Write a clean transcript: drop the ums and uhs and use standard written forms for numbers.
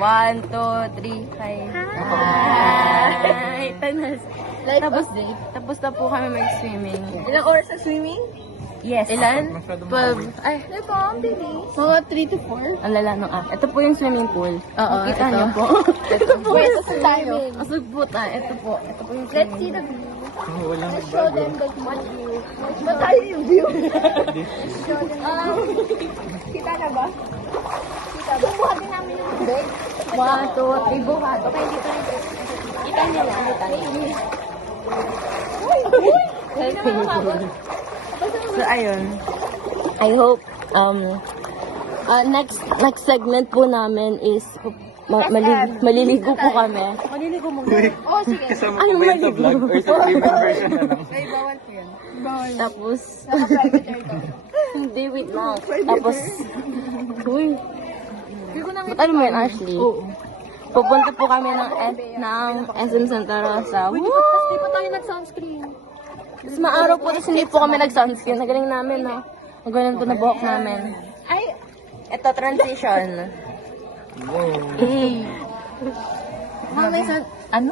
1, 2, 3, hi. Hi. Tanas. Tapos na po kami mag-swimming. Ilang oras sa swimming? Yes. Ilan? 12. Ay, Diba, ang bilis. mga 3 to 4. Ang lala ng Ito po yung swimming pool. Oo, Kita ito. niyo po. Ito po, ito sa tayo. Asog po tayo. Ito po. Ito po yung Let's swimming see the pool. view. Walang Let's show them the view. Ba tayo yung view? Let's show them. Kita na ba? Kita ba? Buha din namin yung bed. 1, 2, 3, buhat. Okay, dito rin. Kita niyo lang. Kita niyo. So, ayun. I hope, next segment po namin is, maliligo po kami. Maliligo mo. Oh, sige. Kasama ko ba yun sa vlog or sa premium version na lang? Ay, bawal po yan. Bawal. Tapos, Naka-private ito. hindi, wait lang. Tapos, uy. Ba't ano mo yun, Ashley? Oo. Pupunta po kami ng SM Santa Rosa. Woo! Tapos di pa tayo nag-sunscreen. Tapos maaraw po, tapos hindi po kami nag-sunscreen. Nagaling namin, no? Ang ganun po na buhok namin. Ay, Ito, transition. Wow. Eh. may sun... Ano?